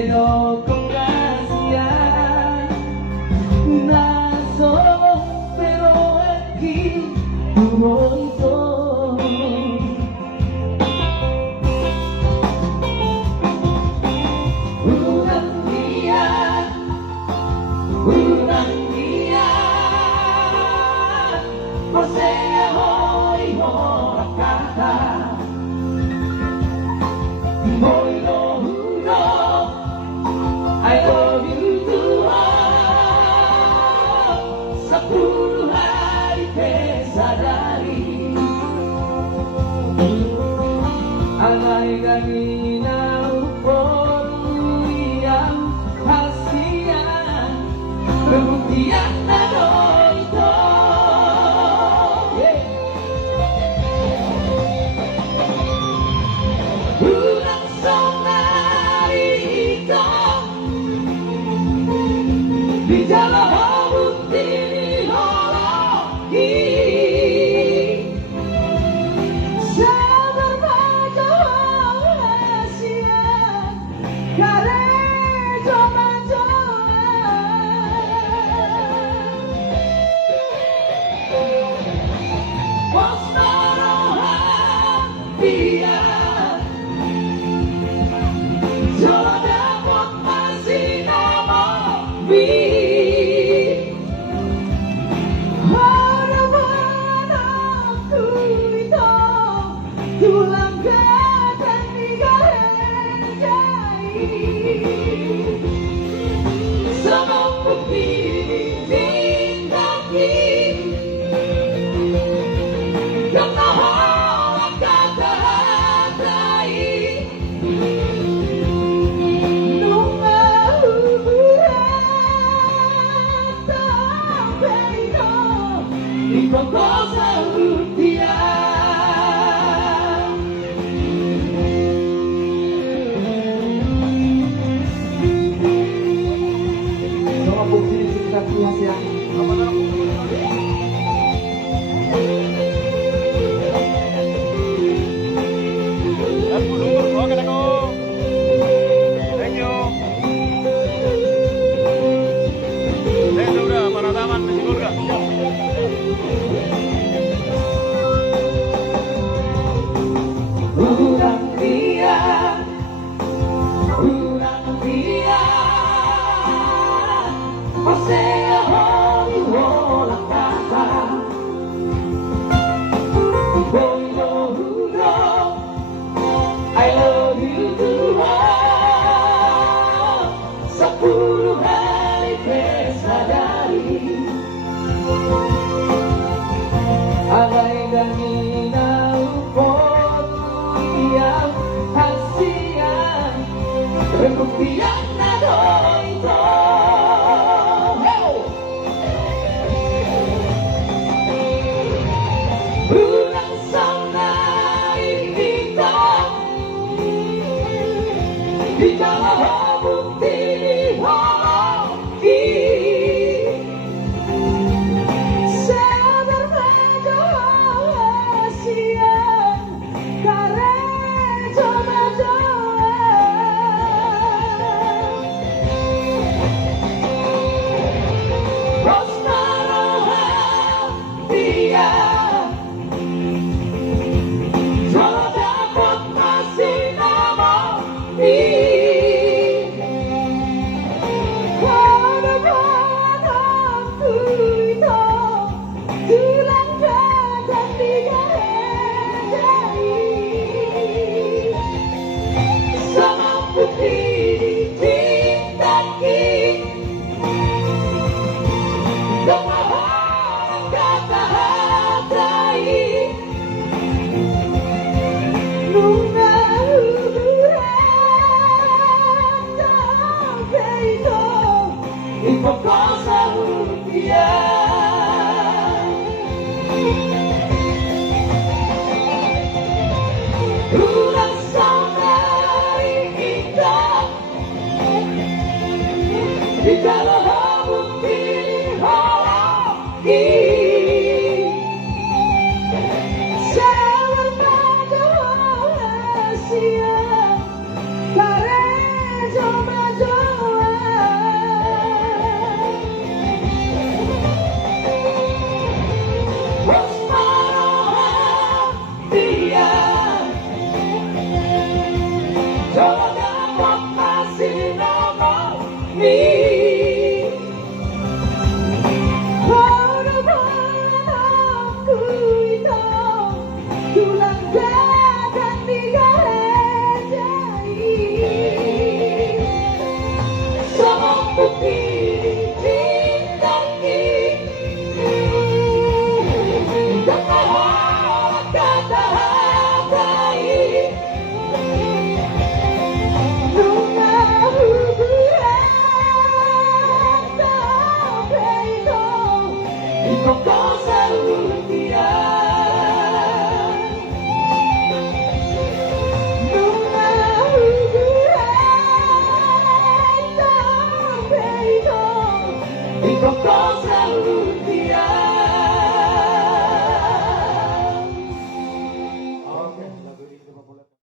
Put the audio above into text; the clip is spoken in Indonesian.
pero con gracia nazo, pero aquí voy todo. Unang dia Masaya hoy mo kata Moy no huno I love you Tuhan 10 hari kesadari Alay ganina upon yang hasian Kemudian nado ito Unang sonari ito Bijala habuti ni hologi Sa berbaca rahasia Karejo Tulang katan digarajai Sama putih bintaki Yang nahawak kata-katai Nunga huburan Sampai no Ikaw ko sa hutian Masaya hoy wala kata Boy no huno I love you Tuhan 10 hari kesadari Alay ganina upon yang hasian Kemudian nado ito Unang sanay kita Di dalam bukti hologi Sa berbaca rahasia Karejo majoan Rosnarohan dia Ikaw ko sa hutian Unang sanay kita Di dalam bukti hologi Sa berbaca rahasia Karejo majoan me.